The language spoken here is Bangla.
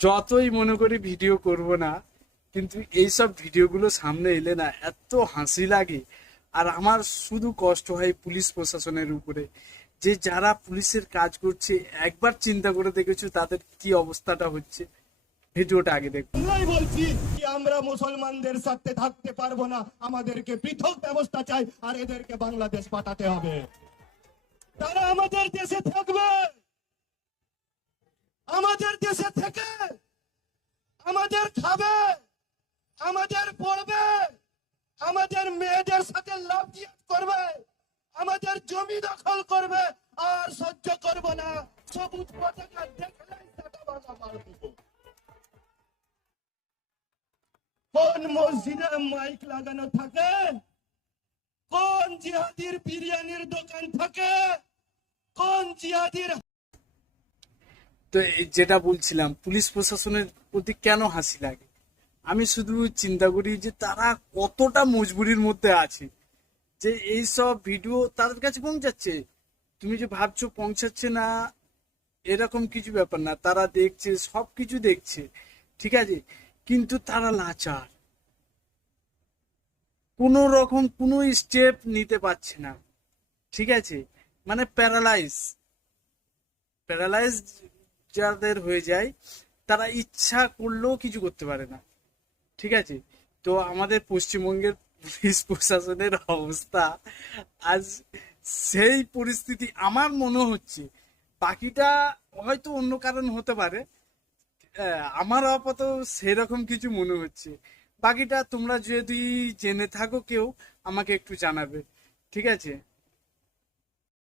যতই মনে করি ভিডিও করব না, কিন্তু এইসব ভিডিওগুলো সামনে এলে না এত হাসি লাগে। আর আমার শুধু কষ্ট হয় পুলিশ প্রশাসনের উপরে, যে যারা পুলিশের কাজ করছে, একবার চিন্তা করে দেখেছো তাদের কি অবস্থাটা হচ্ছে? ভিডিওটা আগে দেখো। আমরাই বলছি কি আমরা মুসলমানদের সাথে থাকতে পারবো না, আমাদেরকে পৃথক ব্যবস্থা চাই আর এদেরকে বাংলাদেশ পাঠাতে হবে। তারা আমাদের দেশে থাকবে, আমাদের দেশে থেকে আমাদের খাবে, আমাদের পড়বে, আমাদের মেয়েদের সাথে লাভ জিহাদ করবে, আমাদের জমি দখল করবে। আর সহ্য করব না, সবুজ পতাকা দেখলেই টাকা ভাঙা মার দেবো। কোন মসজিদে মাইক লাগানো থাকে, কোন জিহাদির বিরিয়ানির দোকান থাকে, কোন জিহাদির। তো যেটা বলছিলাম, পুলিশ প্রশাসনের প্রতি কেন হাসি লাগে, আমি শুধু চিন্তা করি যে তারা কতটা মজবুরির মধ্যে আছে, যে এই সব ভিডিও তাদের কাছে পৌঁছাচ্ছে। তুমি যে ভাবছো পৌঁছাচ্ছে না, এরকম কিছু ব্যাপার না, তারা দেখছে, সবকিছু দেখছে, ঠিক আছে, কিন্তু তারা লাচার, কোনো রকম কোনো স্টেপ নিতে পারছে না, ঠিক আছে, মানে প্যারালাইজ প্যারালাইজ যাদের হয়ে যায়, তারা ইচ্ছা করলেও কিছু করতে পারে না, ঠিক আছে। তো আমাদের পশ্চিমবঙ্গের পুলিশ প্রশাসনের অবস্থা আজ সেই পরিস্থিতি আমার মনে হচ্ছে। বাকিটা হয়তো অন্য কারণ হতে পারে, আমার আপাতত সেরকম কিছু মনে হচ্ছে। বাকিটা তোমরা যদি জেনে থাকো কেউ, আমাকে একটু জানাবে, ঠিক আছে।